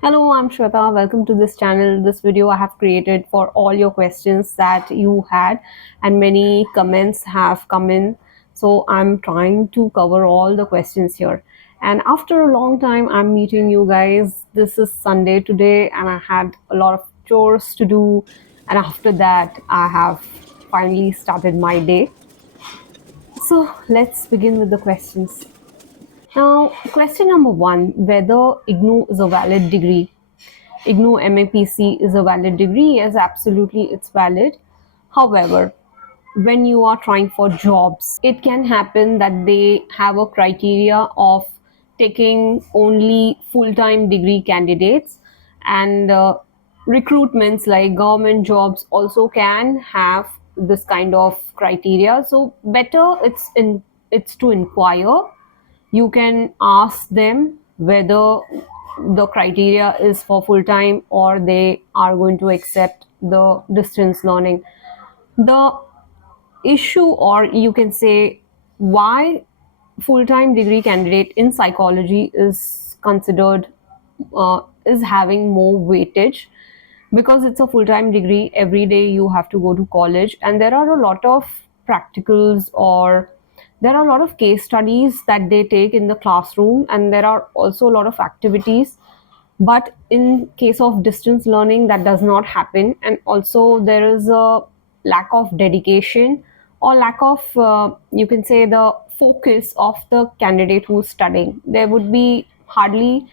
Hello, I'm Shweta. Welcome to this channel. This video I have created for all your questions that you had, and many comments have come in. So I'm trying to cover all the questions here. And after a long time, I'm meeting you guys. This is Sunday today, and I had a lot of chores to do. And after that, I have finally started my day. So let's begin with the questions. Now, question number one, whether IGNOU is a valid degree. IGNOU MAPC is a valid degree. Yes, absolutely, it's valid. However, when you are trying for jobs, it can happen that they have a criteria of taking only full-time degree candidates, and recruitments like government jobs also can have this kind of criteria. So better it's to inquire. You can ask them whether the criteria is for full time or they are going to accept the distance learning. The issue, or you can say why full time degree candidate in psychology is considered is having more weightage, because it's a full time degree. Every day you have to go to college, and there are a lot of practicals, or there are a lot of case studies that they take in the classroom, and there are also a lot of activities. But in case of distance learning, that does not happen, and also there is a lack of dedication, or lack of you can say the focus of the candidate who's studying. There would be hardly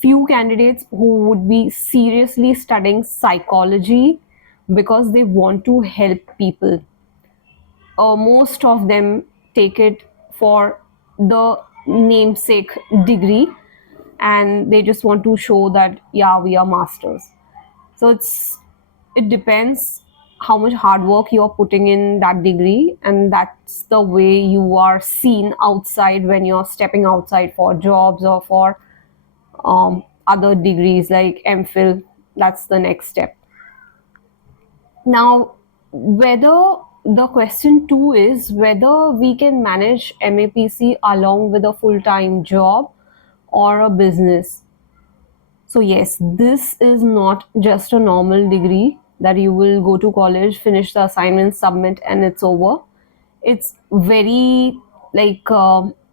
few candidates who would be seriously studying psychology because they want to help people. Most of them take it for the namesake degree, and they just want to show that, yeah, we are masters. So it depends how much hard work you're putting in that degree, and that's the way you are seen outside when you're stepping outside for jobs or for other degrees like MPhil. That's the next step. Now, whether the question two is whether we can manage MAPC along with a full-time job or a business. So yes, this is not just a normal degree that you will go to college, finish the assignment, submit, and it's over. It's very like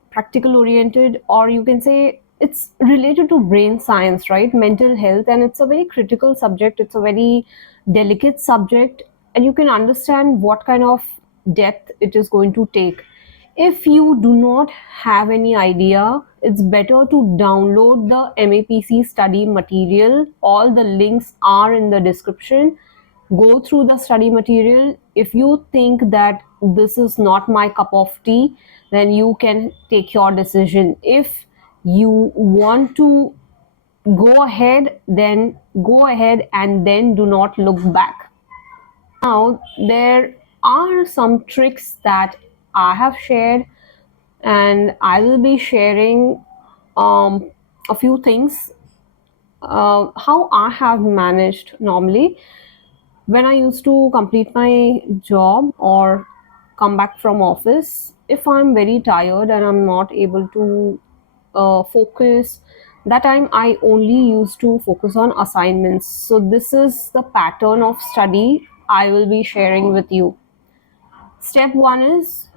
practical oriented, or you can say it's related to brain science, right? Mental health, and it's a very critical subject. It's a very delicate subject, and you can understand what kind of depth it is going to take. If you do not have any idea, it's better to download the MAPC study material. All the links are in the description. Go through the study material. If you think that this is not my cup of tea, then you can take your decision. If you want to go ahead, then go ahead, and then do not look back. Now, there are some tricks that I have shared, and I will be sharing a few things how I have managed normally when I used to complete my job or come back from office. If I'm very tired and I'm not able to focus, that time I only used to focus on assignments. So this is the pattern of study I will be sharing with you. Step one is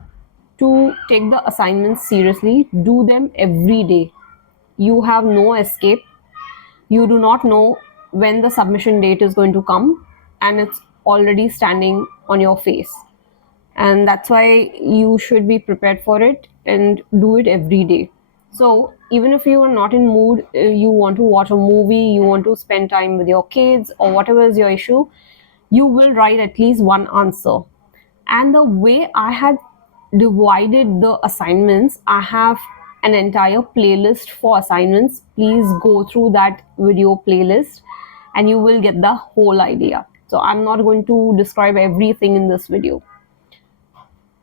to take the assignments seriously. Do them every day. You have no escape. You do not know when the submission date is going to come, and it's already standing on your face. And that's why you should be prepared for it and do it every day. So even if you are not in mood, you want to watch a movie, you want to spend time with your kids, or whatever is your issue, you will write at least one answer. And the way I had divided the assignments, I have an entire playlist for assignments. Please go through that video playlist and you will get the whole idea. So I'm not going to describe everything in this video.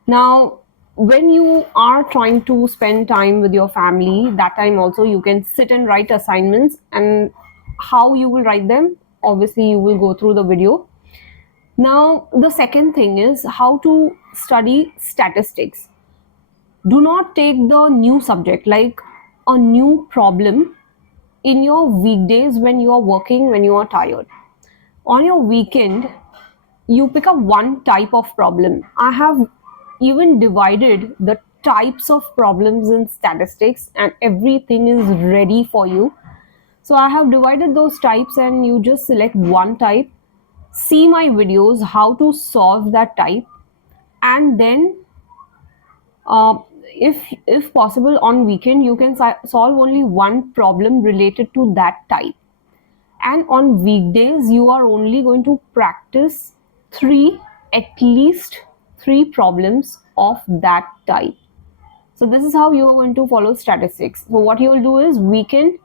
Now, when you are trying to spend time with your family, that time also you can sit and write assignments. And how you will write them, obviously you will go through the video. Now, the second thing is how to study statistics. Do not take the new subject like a new problem in your weekdays when you are working, when you are tired. On your weekend, you pick up one type of problem. I have even divided the types of problems in statistics, and everything is ready for you. So I have divided those types, and you just select one type, see my videos how to solve that type, and then if possible on weekend you can solve only one problem related to that type, and on weekdays you are only going to practice three, at least three problems of that type. So this is how you are going to follow statistics. So what you will do is weekend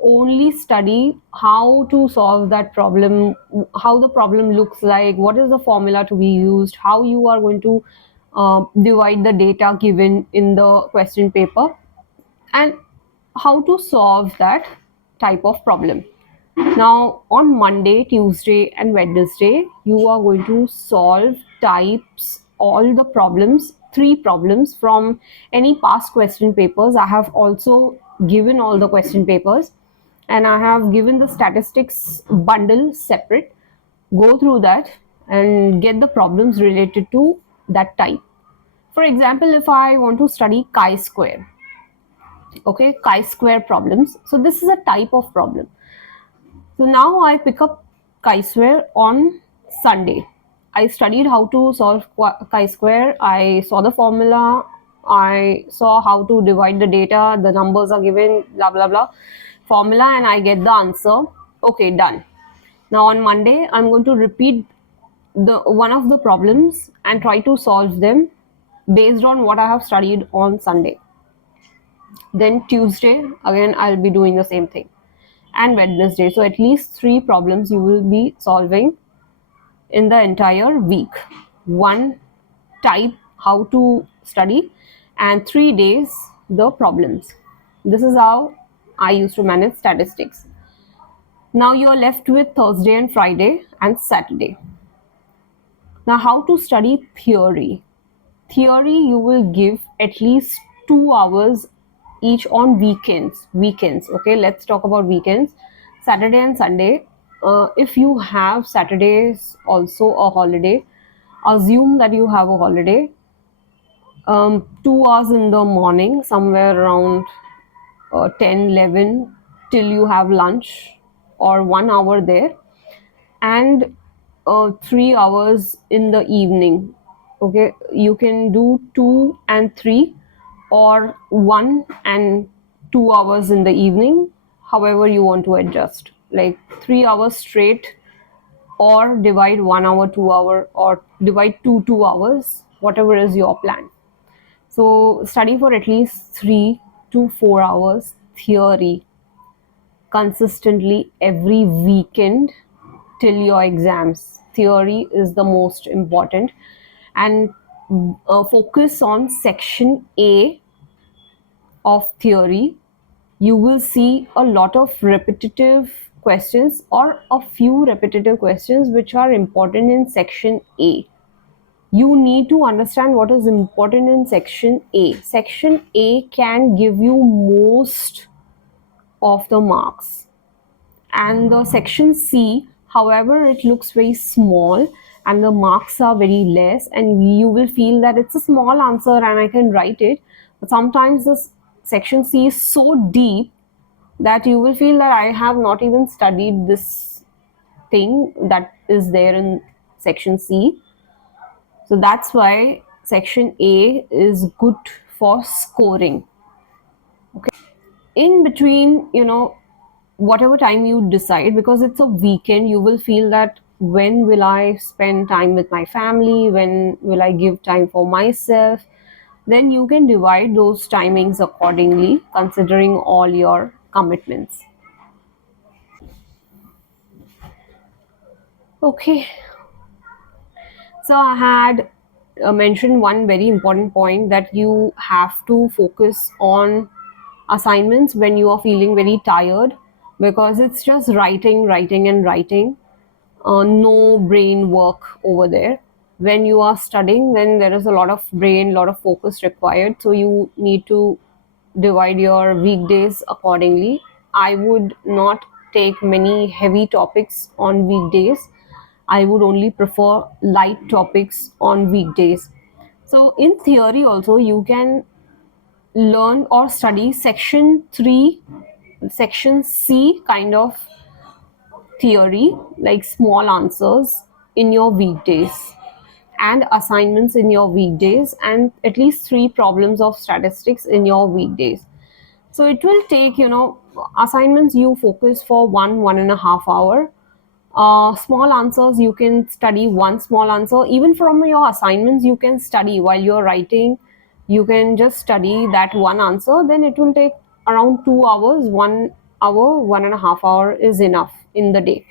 only study how to solve that problem, how the problem looks like, what is the formula to be used, how you are going to divide the data given in the question paper, and how to solve that type of problem. Now, on Monday, Tuesday, and Wednesday, you are going to solve types, all the problems, three problems from any past question papers. I have also given all the question papers, and I have given the statistics bundle separate. Go through that and get the problems related to that type. For example, if I want to study chi-square, okay, chi-square problems. So this is a type of problem. So now I pick up chi-square on Sunday. I studied how to solve chi-square. I saw the formula. I saw how to divide the data. The numbers are given, blah blah blah, formula, and I get the answer. Okay, done. Now on Monday, I'm going to repeat the one of the problems and try to solve them based on what I have studied on Sunday. Then Tuesday, again, I'll be doing the same thing, and Wednesday. So at least three problems you will be solving in the entire week. One type how to study, and 3 days the problems. This is how I used to manage statistics. Now you are left with Thursday and Friday and Saturday. Now, how to study theory? Theory you will give at least 2 hours each on weekends. Okay, let's talk about weekends, Saturday and Sunday. If you have Saturdays also a holiday, assume that you have a holiday. 2 hours in the morning, somewhere around 10 11 till you have lunch, or 1 hour there, and 3 hours in the evening. Okay, you can do 2 and 3, or 1 and 2 hours in the evening, however you want to adjust, like 3 hours straight, or divide 1 hour 2 hour, or divide 2 2 hours, whatever is your plan. So study for at least 3 to 4 hours theory consistently every weekend till your exams. Theory is the most important, and focus on section A of theory. You will see a lot of repetitive questions, or a few repetitive questions which are important in section A. You need to understand what is important in section A. Section A can give you most of the marks, and the section C, however, it looks very small and the marks are very less, and you will feel that it's a small answer and I can write it. But sometimes this section C is so deep that you will feel that I have not even studied this thing that is there in section C. So that's why section A is good for scoring. Okay. In between, whatever time you decide, because it's a weekend, you will feel that when will I spend time with my family, when will I give time for myself. Then you can divide those timings accordingly, considering all your commitments. Okay, so I had mentioned one very important point, that you have to focus on assignments when you are feeling very tired, because it's just writing, writing, and writing. No brain work over there. When you are studying, then there is a lot of brain, lot of focus required. So you need to divide your weekdays accordingly. I would not take many heavy topics on weekdays. I would only prefer light topics on weekdays. So in theory also you can learn or study section 3, section C kind of theory, like small answers in your weekdays and assignments in your weekdays, and at least 3 problems of statistics in your weekdays. So it will take, assignments you focus for 1.5 hour. Small answers you can study one small answer. Even from your assignments you can study while you're writing. You can just study that one answer. Then it will take around 2 hours. 1 hour, 1.5 hour is enough in the day.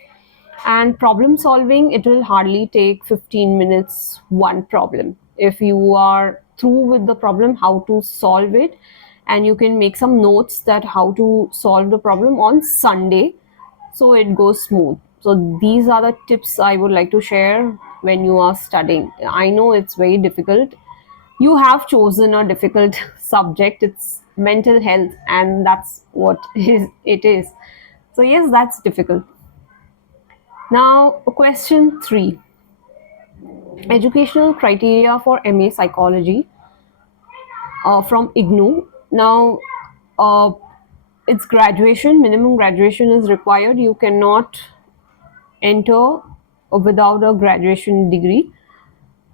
And problem solving, it will hardly take 15 minutes one problem. If you are through with the problem, how to solve it, and you can make some notes that how to solve the problem on Sunday, so it goes smooth. So these are the tips I would like to share when you are studying. I know it's very difficult. You have chosen a difficult subject. It's mental health, and that's what it is. So yes, that's difficult. Now, question 3, educational criteria for MA Psychology from IGNOU. Now, uh, it's graduation, minimum graduation is required. You cannot enter without a graduation degree.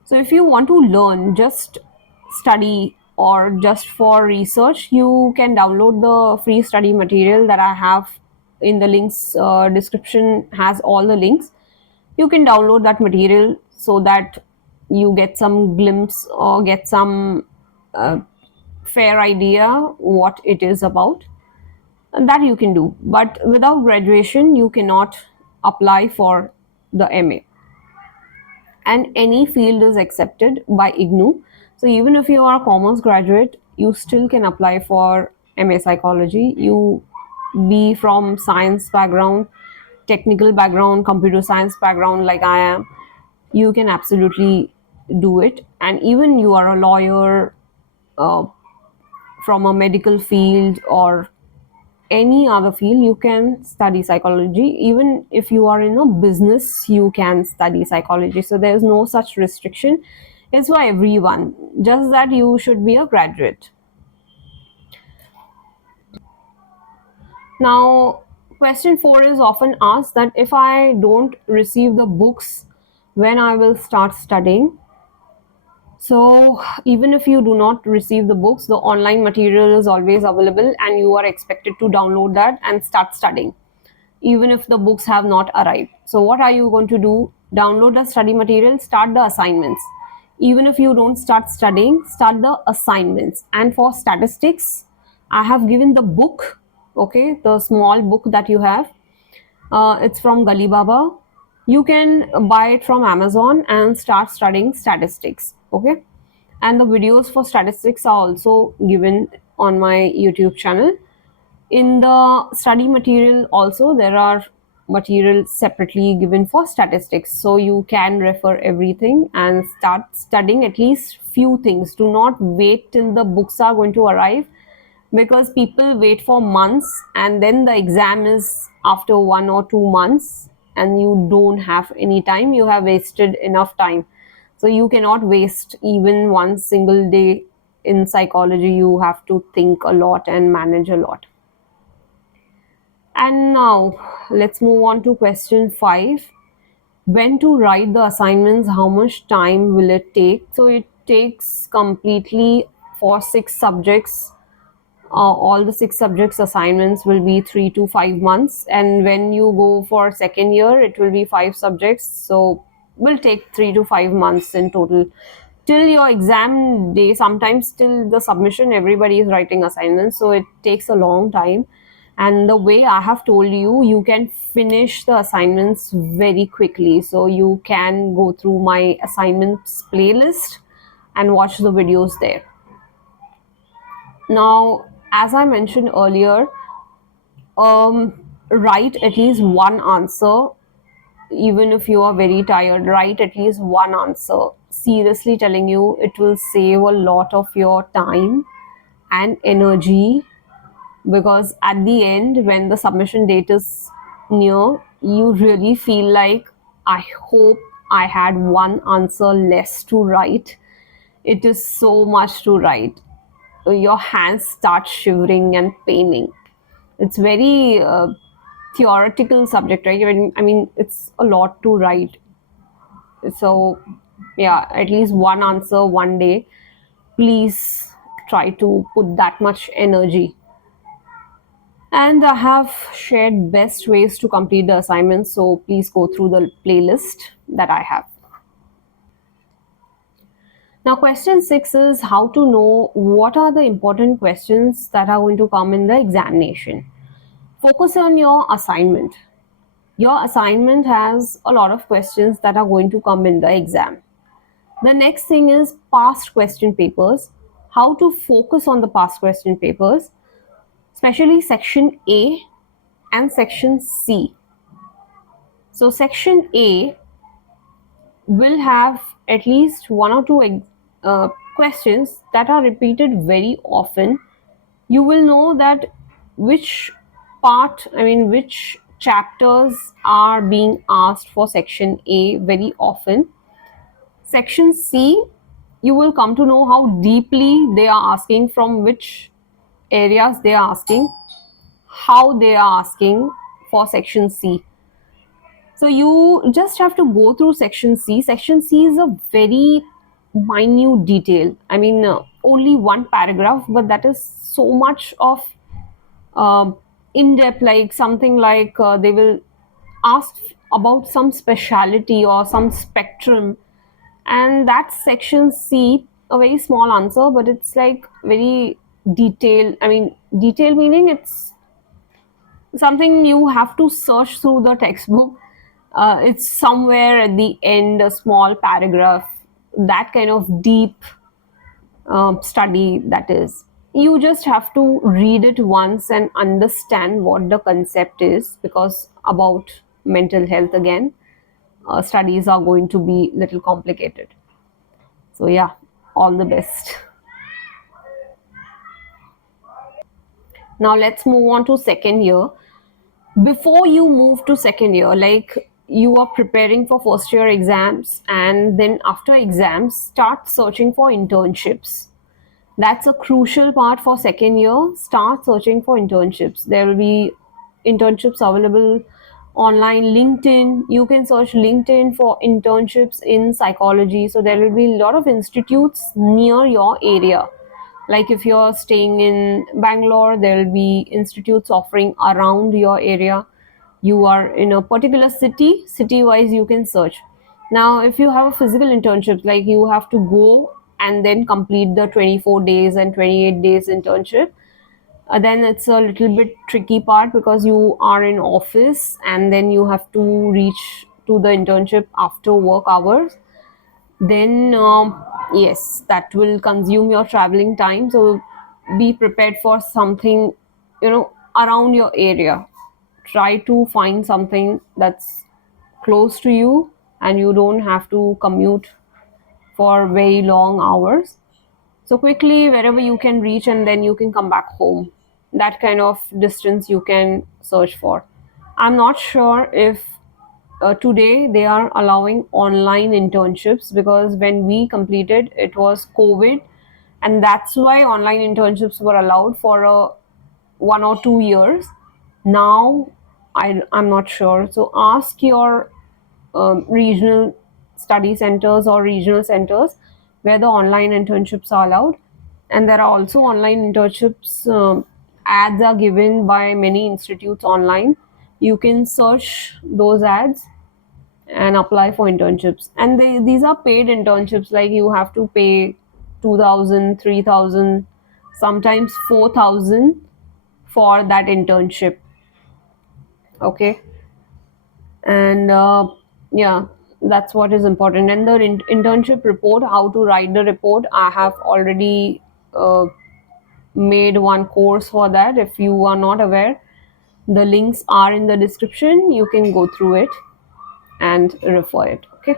So, if you want to learn, just study or just for research, you can download the free study material that I have in the links. Description has all the links. You can download that material so that you get some glimpse or get some uh, fair idea what it is about, and that you can do. But without graduation you cannot apply for the MA, and any field is accepted by IGNOU. So even if you are a commerce graduate, you still can apply for MA Psychology. You be from science background, technical background, computer science background like I am, you can absolutely do it. And even you are a lawyer, uh, from a medical field or any other field, you can study psychology. Even if you are in a business, you can study psychology. So there is no such restriction. It's for everyone, just that you should be a graduate. Now, question 4 is often asked that if I don't receive the books, when I will start studying. So even if you do not receive the books, the online material is always available and you are expected to download that and start studying, even if the books have not arrived. So what are you going to do? Download the study material, start the assignments. Even if you don't start studying, start the assignments. And for statistics, I have given the book, okay, the small book that you have. It's from Galibaba. You can buy it from Amazon and start studying statistics, okay? And the videos for statistics are also given on my YouTube channel. In the study material also, there are material separately given for statistics, so you can refer everything and start studying at least few things. Do not wait till the books are going to arrive, because people wait for months and then the exam is after 1 or 2 months and you don't have any time. You have wasted enough time. So you cannot waste even one single day. In psychology you have to think a lot and manage a lot. And now let's move on to question 5. When to write the assignments, how much time will it take? So it takes completely for 6 subjects. All the 6 subjects assignments will be 3 to 5 months, and when you go for second year it will be 5 subjects, so will take 3 to 5 months in total till your exam day. Sometimes till the submission everybody is writing assignments, so it takes a long time. And the way I have told you, you can finish the assignments very quickly. So you can go through my assignments playlist and watch the videos there. Now, as I mentioned earlier, write at least one answer. Even if you are very tired, write at least one answer. Seriously telling you, it will save a lot of your time and energy because at the end, when the submission date is near, you really feel like, I hope I had one answer less to write. It is so much to write. Your hands start shivering and paining. It's very theoretical subject, right? I mean, it's a lot to write. So, yeah, at least one answer one day. Please try to put that much energy. And I have shared best ways to complete the assignments, so please go through the playlist that I have. Now, question 6 is how to know what are the important questions that are going to come in the examination. Focus on your assignment. Your assignment has a lot of questions that are going to come in the exam. The next thing is past question papers. How to focus on the past question papers, especially section A and section C. So, section A will have at least one or two questions that are repeated very often. You will know that which which chapters are being asked for section A very often. Section C, you will come to know how deeply they are asking, from which areas they are asking, how they are asking for section C. So you just have to go through section C. Section C is a very minute detail. Only one paragraph, but that is so much of in depth, like something like they will ask about some speciality or some spectrum, and that section C, a very small answer, but it's like very detailed. Detail meaning it's something you have to search through the textbook. It's somewhere at the end, a small paragraph, that kind of deep study that is. You just have to read it once and understand what the concept is, because about mental health again, studies are going to be little complicated. So yeah, all the best. Now let's move on to second year. Before you move to second year, like you are preparing for first year exams, and then after exams start searching for internships. That's a crucial part for second year. Start searching for internships. There will be internships available online. LinkedIn, you can search LinkedIn for internships in psychology. So there will be a lot of institutes near your area. Like if you're staying in Bangalore, there will be institutes offering around your area. You are in a particular city wise, you can search. Now if you have a physical internship, like you have to go and then complete the 24 days and 28 days internship, then it's a little bit tricky part, because you are in office and then you have to reach to the internship after work hours. Then yes, that will consume your traveling time. So be prepared for something, around your area. Try to find something that's close to you, and you don't have to commute for very long hours. So quickly wherever you can reach, and then you can come back home. That kind of distance you can search for. I'm not sure if today they are allowing online internships, because when we completed it was COVID, and that's why online internships were allowed for 1 or 2 years. Now I'm not sure. So ask your regional study centers or regional centers where the online internships are allowed. And there are also online internships. Ads are given by many institutes online. You can search those ads and apply for internships. And these are paid internships, like you have to pay 2,000, 3,000, sometimes 4,000 for that internship. Okay. And yeah, that's what is important. And the internship report, how to write the report, I have already uh, made one course for that. If you are not aware, the links are in the description. You can go through it and refer it. Okay.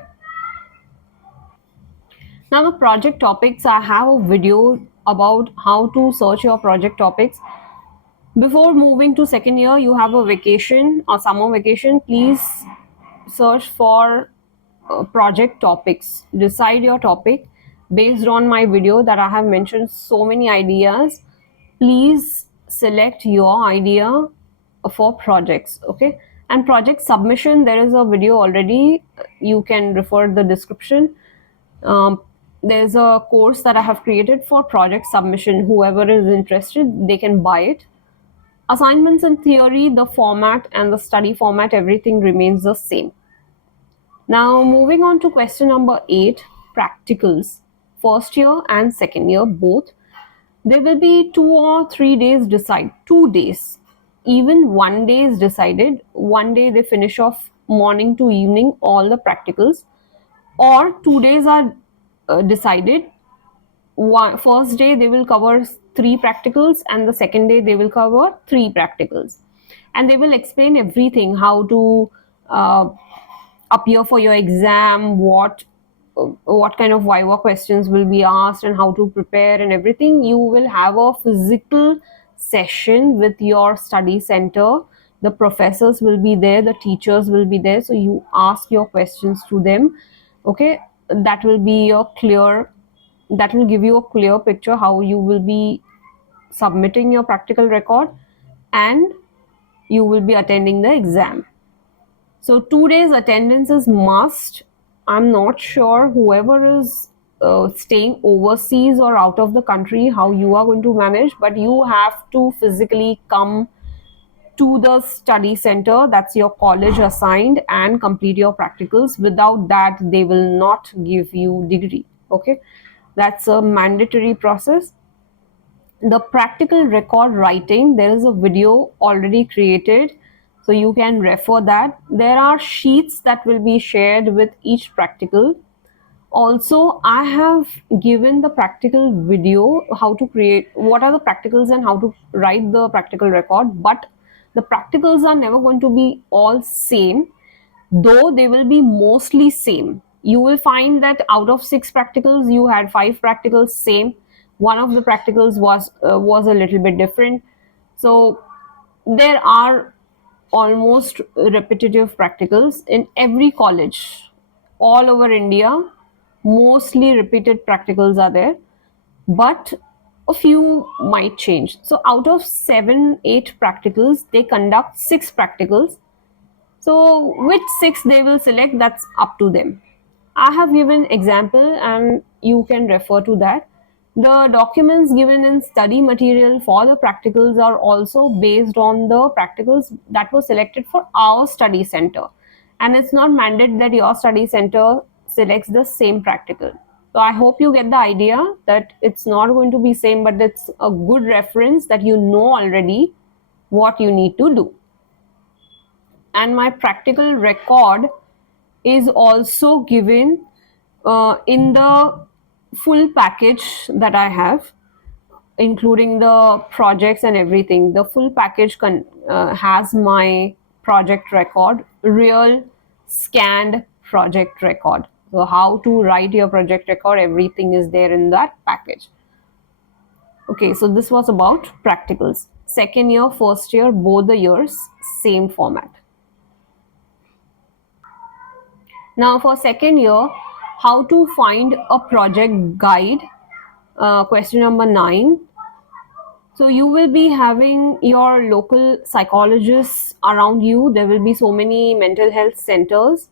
Now the project topics, I have a video about how to search your project topics. Before moving to second year, you have a vacation or summer vacation. Please search for project topics. Decide your topic based on my video that I have mentioned so many ideas. Please select your idea for projects. Okay, and project submission, there is a video already. You can refer the description. um, there's a course that I have created for project submission. Whoever is interested, they can buy it. Assignments in theory, the format and the study format, everything remains the same. Now, moving on to question number 8, practicals. First year and second year both. There will be 2 or 3 days decide. 2 days. Even one day is decided. One day they finish off morning to evening all the practicals, or 2 days are decided. First day they will cover 3 practicals, and the second day they will cover 3 practicals, and they will explain everything, how to uh, appear for your exam, what kind of viva questions will be asked, and how to prepare and everything. You will have a physical session with your study center. The professors will be there, the teachers will be there, so you ask your questions to them. Okay, that will be a clear that will give you a clear picture how you will be submitting your practical record, and you will be attending the exam. So 2 days attendance is must. I'm not sure whoever is staying overseas or out of the country how you are going to manage, but you have to physically come to the study center, that's your college assigned, and complete your practicals. Without that, they will not give you degree. Okay, that's a mandatory process. The practical record writing, there is a video already created, so you can refer that. There are sheets that will be shared with each practical. Also, I have given the practical video, how to create, what are the practicals and how to write the practical record, but the practicals are never going to be all same, though they will be mostly same. You will find that out of 6 practicals you had 5 practicals same. One of the practicals was a little bit different. So there are almost repetitive practicals in every college all over India. Mostly repeated practicals are there, but a few might change. So out of 7 8 practicals, they conduct 6 practicals. So which 6 they will select, that's up to them. I have given example and you can refer to that. The documents given in study material for the practicals are also based on the practicals that were selected for our study center. And it's not mandated that your study center selects the same practical. So I hope you get the idea that it's not going to be same, but it's a good reference that you know already what you need to do. And my practical record is also given in the full package that I have, including the projects and everything. The full package has my project record, real scanned project record. So, how to write your project record, everything is there in that package. Okay, so this was about practicals. Second year, first year, both the years, same format. Now, for second year, how to find a project guide. Question number 9. So, you will be having your local psychologists around you. There will be so many mental health centers.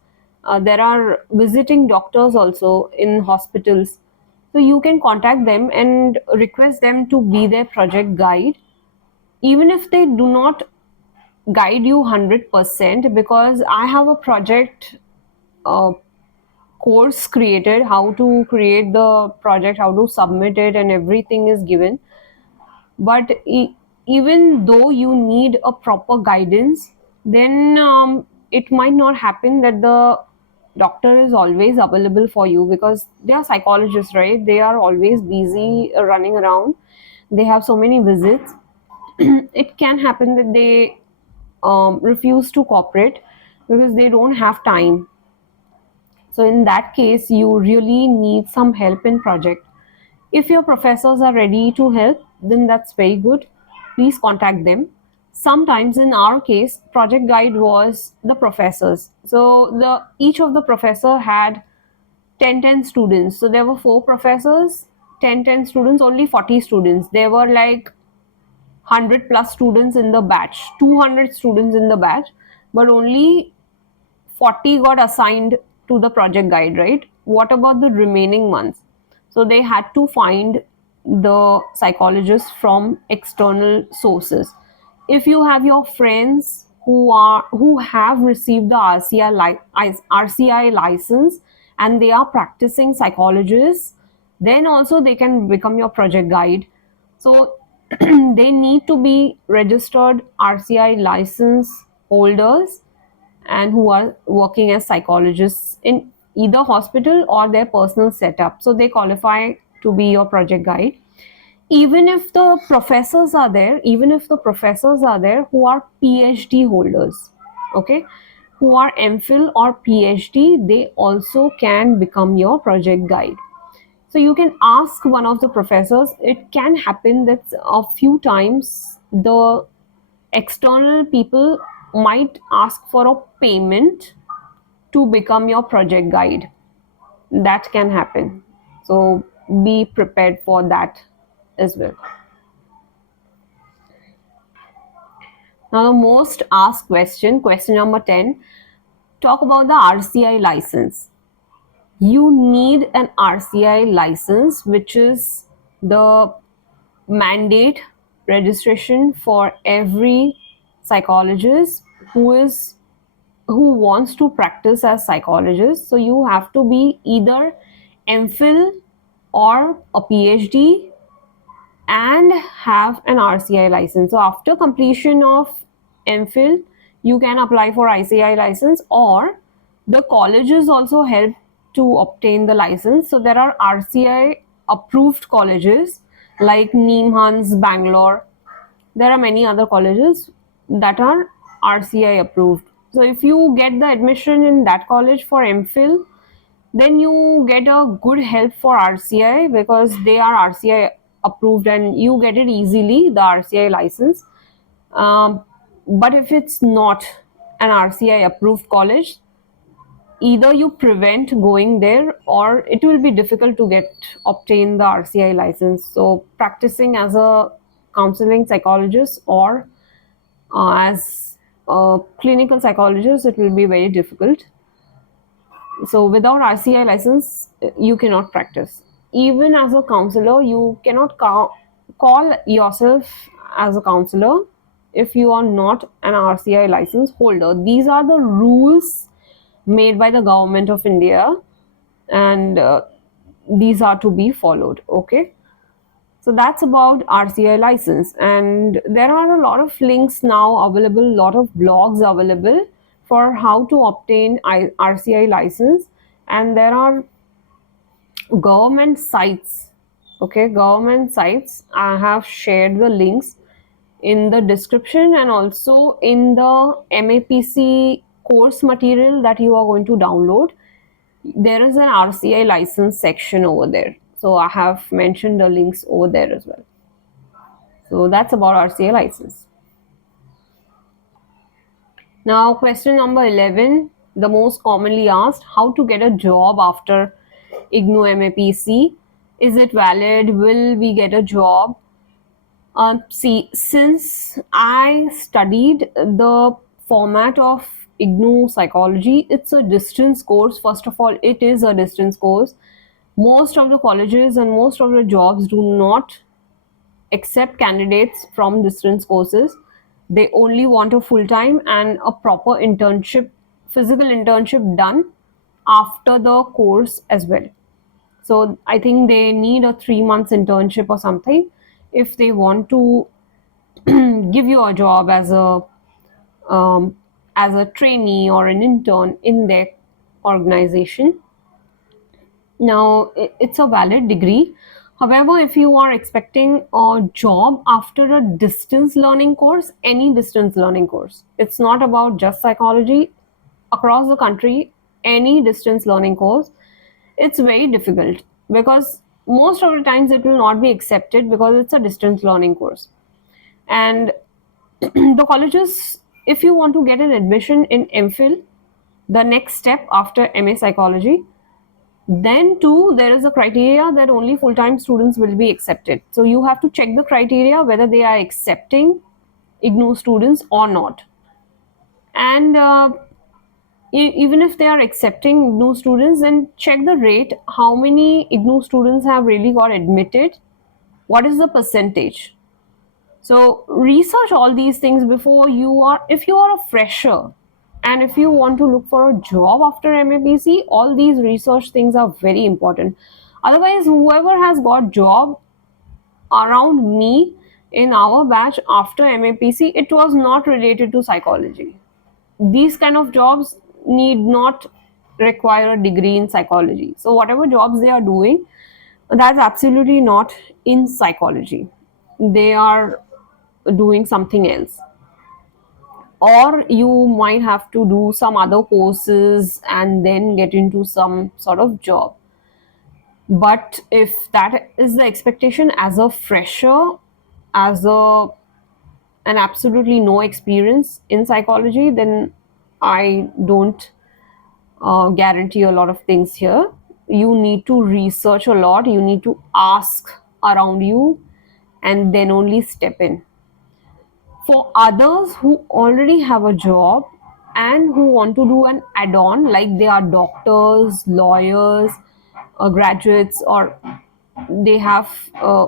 There are visiting doctors also in hospitals. So, you can contact them and request them to be their project guide. Even if they do not guide you 100%, because I have a project uh, course created, how to create the project, how to submit it, and everything is given. But even though you need a proper guidance, then it might not happen that the doctor is always available for you, because they are psychologists, right? They are always busy running around. They have so many visits. It can happen that they refuse to cooperate because they don't have time. So in that case, you really need some help in project. If your professors are ready to help, then that's very good. please contact them. Sometimes in our case, project guide was the professors. So the each of the professor had 10 students. So there were four professors, 10 students, only 40 students. There were like 100 plus students in the batch, 200 students in the batch, but only 40 got assigned to the project guide, right? What about the remaining ones? So they had to find the psychologists from external sources. If you have your friends who have received the RCI license and they are practicing psychologists, then also they can become your project guide. So they need to be registered RCI license holders and who are working as psychologists in either hospital or their personal setup. So they qualify to be your project guide. Even if the professors are there, even if the professors are there who are PhD holders, okay, who are MPhil or PhD, they also can become your project guide. So you can ask one of the professors. It can happen that a few times the external people might ask for a payment to become your project guide. That can happen. So be prepared for that as well. Now, the most asked question, question number 10, talk about the RCI license. You need an RCI license, which is the mandate registration for every psychologist who wants to practice as psychologist. So you have to be either MPhil or a PhD and have an RCI license. So after completion of MPhil, you can apply for ICI license, or the colleges also help to obtain the license. So there are RCI approved colleges like Neemhans, Bangalore. There are many other colleges that are RCI approved. So if you get the admission in that college for MPhil, then you get a good help for RCI because they are RCI approved and you get it easily, the RCI license. But if it's not an RCI approved college, either you prevent going there or it will be difficult to obtain the RCI license. So practicing as a counseling psychologist or as a clinical psychologist, it will be very difficult. So without RCI license, you cannot practice. Even as a counselor, you cannot call yourself as a counselor if you are not an RCI license holder. These are the rules made by the government of India, and these are to be followed. Okay. So that's about RCI license, and there are a lot of links now available, a lot of blogs available for how to obtain RCI license, and there are government sites. Okay, government sites. I have shared the links in the description and also in the MAPC course material that you are going to download. There is an RCI license section over there. So I have mentioned the links over there as well. So that's about RCA license. Now, question number 11, the most commonly asked, how to get a job after IGNOU MAPC? Is it valid? Will we get a job? See, since I studied the format of IGNOU psychology, it's a distance course. First of all, it is a distance course. Most of the colleges and most of the jobs do not accept candidates from distance courses. They only want a full time and a proper internship, physical internship done after the course as well. So I think they need a 3 months internship or something if they want to give you a job um, as a trainee or an intern in their organization. Now, it's a valid degree. However, if you are expecting a job after a distance learning course, any distance learning course, it's not about just psychology, across the country, any distance learning course, it's very difficult because most of the times it will not be accepted because it's a distance learning course. And the colleges, if you want to get an admission in MPhil, the next step after MA Psychology, then too there is a criteria that only full-time students will be accepted. So you have to check the criteria whether they are accepting IGNOU students or not. And even if they are accepting IGNOU students, then check the rate, how many IGNOU students have really got admitted, what is the percentage. So research all these things before you are, if you are a fresher and if you want to look for a job after MAPC, all these research things are very important. Otherwise, whoever has got job around me in our batch after MAPC, it was not related to psychology. These kind of jobs need not require a degree in psychology. So whatever jobs they are doing, that's absolutely not in psychology. They are doing something else, or you might have to do some other courses and then get into some sort of job. But if that is the expectation as a fresher, as a and absolutely no experience in psychology, then I don't guarantee a lot of things here. You need to research a lot, you need to ask around you, and then only step in. For others who already have a job and who want to do an add on, like they are doctors, lawyers, graduates, or they have a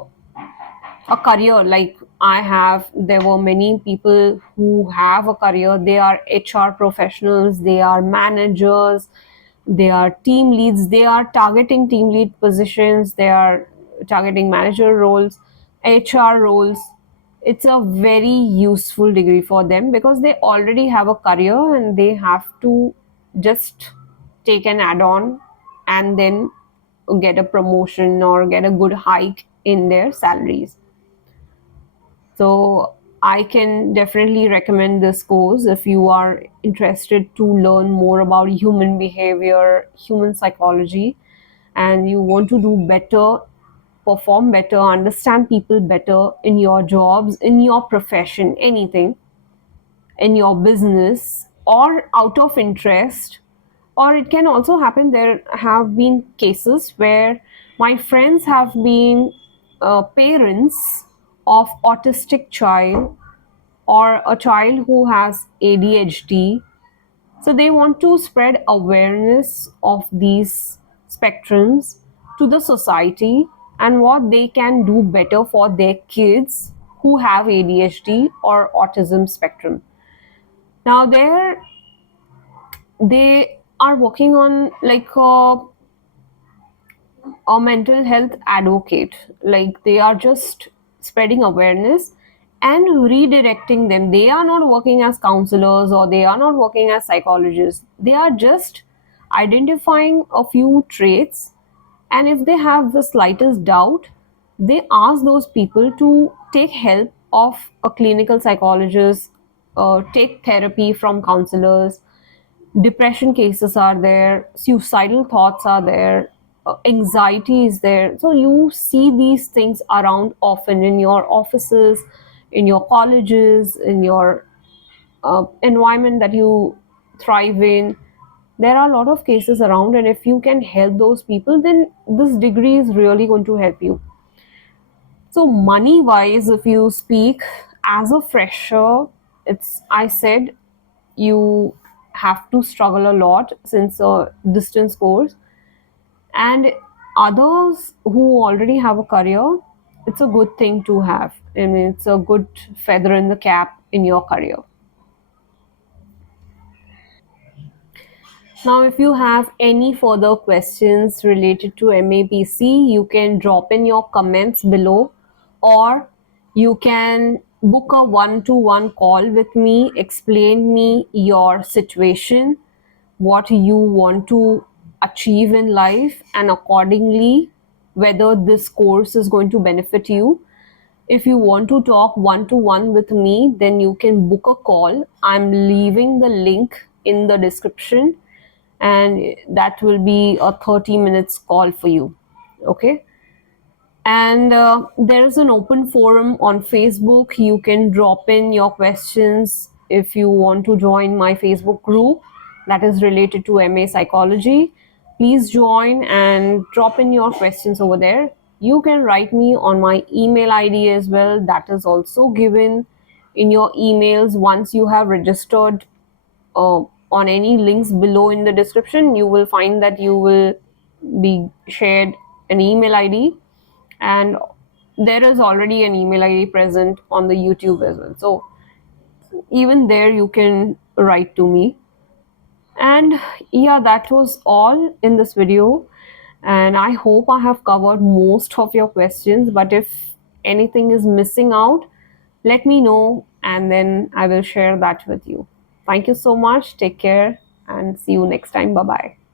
career like I have. There were many people who have a career. They are HR professionals, they are managers, they are team leads, they are targeting team lead positions, they are targeting manager roles, HR roles. It's a very useful degree for them because they already have a career and they have to just take an add on and then get a promotion or get a good hike in their salaries. So I can definitely recommend this course if you are interested to learn more about human behavior, human psychology, and you want to do better, perform better, understand people better in your jobs, in your profession, anything, in your business, or out of interest. Or it can also happen, there have been cases where my friends have been parents of autistic child or a child who has ADHD. So they want to spread awareness of these spectrums to the society and what they can do better for their kids who have ADHD or autism spectrum. Now they are working on like a mental health advocate, like they are just spreading awareness and redirecting them. They are not working as counselors or they are not working as psychologists, they are just identifying a few traits, and if they have the slightest doubt, they ask those people to take help of a clinical psychologist, take therapy from counselors. Depression cases are there, suicidal thoughts are there, anxiety is there. So you see these things around often in your offices, in your colleges, in your environment that you thrive in. There are a lot of cases around, and if you can help those people, then this degree is really going to help you. So money wise, if you speak as a fresher, it's, I said, you have to struggle a lot since a distance course. And others who already have a career, it's a good thing to have. I mean, it's a good feather in the cap in your career. Now, if you have any further questions related to MAPC, you can drop in your comments below, or you can book a one-to-one call with me, explain me your situation, what you want to achieve in life, and accordingly whether this course is going to benefit you. If you want to talk one to one with me, then you can book a call. I'm leaving the link in the description, and that will be a 30 minutes call for you. Okay. And there is an open forum on Facebook. You can drop in your questions if you want to join my Facebook group that is related to MA Psychology. Please join and drop in your questions over there. You can write me on my email ID as well, that is also given in your emails. Once you have registered on any links below in the description, you will find that you will be shared an email ID, and there is already an email ID present on the YouTube as well. So even there you can write to me. And yeah, that was all in this video. And I hope I have covered most of your questions. But if anything is missing out, let me know and then I will share that with you. Thank you so much. Take care and see you next time. Bye bye.